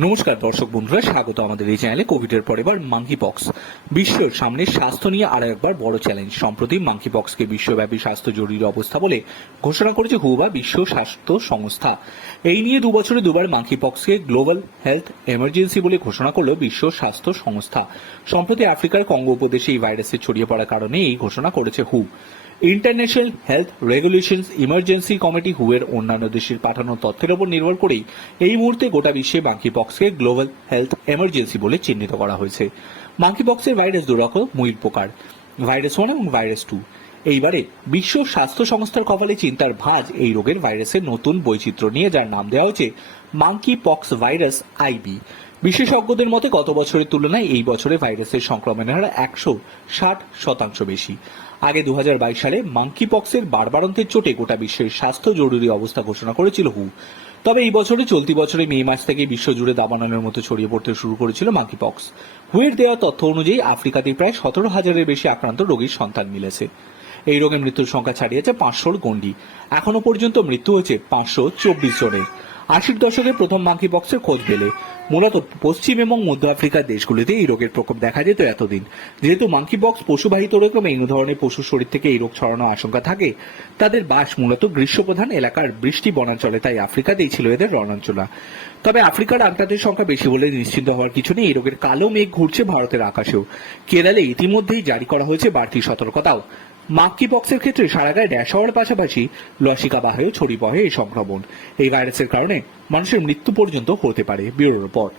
নমস্কার দর্শক বন্ধুরা, স্বাগত আমাদের এই চ্যানেলে কোভিডের পর এবার মাঙ্কি পক্স বিশ্বের সামনে স্বাস্থ্য নিয়ে আরও একবার বড় চ্যালেঞ্জ সম্প্রতি মাঙ্কি পক্সকে বিশ্বব্যাপী স্বাস্থ্য জরুরি অবস্থা বলে ঘোষণা করেছে হুবা বিশ্ব স্বাস্থ্য সংস্থা। এই নিয়ে দু বছরে দুবার মাঙ্কি পক্সকে গ্লোবাল হেলথ এমার্জেন্সি বলে ঘোষণা করল বিশ্ব স্বাস্থ্য সংস্থা। সম্প্রতি আফ্রিকার কঙ্গো উপদেশে এই ভাইরাসের ছড়িয়ে পড়ার কারণে এই ঘোষণা করেছে হু। International health regulations emergency committee হু এর অন্যান্য দেশের পাঠানো তথ্যের উপর নির্ভর করেই এই মুহূর্তে গোটা বিশ্বে পক্সকে গ্লোবাল হেলথ এমার্জেন্সি বলে চিহ্নিত করা হয়েছে। পক্সের ভাইরাস দুরকম মুইর প্রকার ভাইরাস ওয়ান এবং ভাইরাস টু এইবারে বিশ্ব স্বাস্থ্য সংস্থার কপালে চিন্তার ভাঁজ এই রোগের ভাইরাসের নতুন বৈচিত্র্য নিয়ে যার নাম দেওয়া হচ্ছে মাঙ্কি পক্স ভাইরাস আইবি বিশেষজ্ঞদের মতে, গত বছরের তুলনায় এই বছরে ভাইরাসের সংক্রমণের হার একশো ষাট শতাংশ বেশি। আগে দুহাজার বাইশ সালে মাঙ্কি পক্সের বারবারন্তের চোটে গোটা বিশ্বের স্বাস্থ্য জরুরি অবস্থা ঘোষণা করেছিল হু। তবে এই বছরে চলতি বছরে মে মাস থেকে বিশ্বজুড়ে দাবানলের মতো ছড়িয়ে পড়তে শুরু করেছিল মাঙ্কি পক্স হুয়ের দেওয়া তথ্য অনুযায়ী আফ্রিকাতে প্রায় সতেরো হাজারের বেশি আক্রান্ত রোগীর সন্তান মিলেছে। এই রোগে মৃত্যুর সংখ্যা ছাড়িয়েছে পাঁচশোর গণ্ডি। এখনও পর্যন্ত মৃত্যু হয়েছে পাঁচশো চব্বিশ জনের। আশির দশকে প্রথম মাঙ্কি পক্সের খোঁজ পেলে। মূলত পশ্চিম এবং মধ্য আফ্রিকার দেশগুলিতে এই রোগের প্রকোপ দেখা যেত এতদিন। যেহেতু মাঙ্কি পক্স পশুবাহিত রোগ এবং এই ধরনের পশুর শরীর থেকে এই রোগ ছড়ানোর আশঙ্কা থাকে, তাদের বাস মূলত গ্রীষ্মপ্রধান এলাকার বৃষ্টি বনাঞ্চলে, তাই আফ্রিকাতেই ছিল এদের রণাঞ্চলা। তবে আফ্রিকার আক্রান্তের সংখ্যা বেশি বলে নিশ্চিন্ত হওয়ার কিছু নেই, এই রোগের কালো মেঘ ঘুরছে ভারতের আকাশেও। কেরালে ইতিমধ্যেই জারি করা হয়েছে বাড়তি সতর্কতাও। মাক্কি বক্সের ক্ষেত্রে সারা গায়ে ড্যাশ হওয়ার পাশাপাশি লসিকা বাহেও ছড়িয়ে বহে এই সংক্রমণ। এই ভাইরাসের কারণে মানুষের মৃত্যু পর্যন্ত হতে পারে, ব্যুরো রিপোর্ট।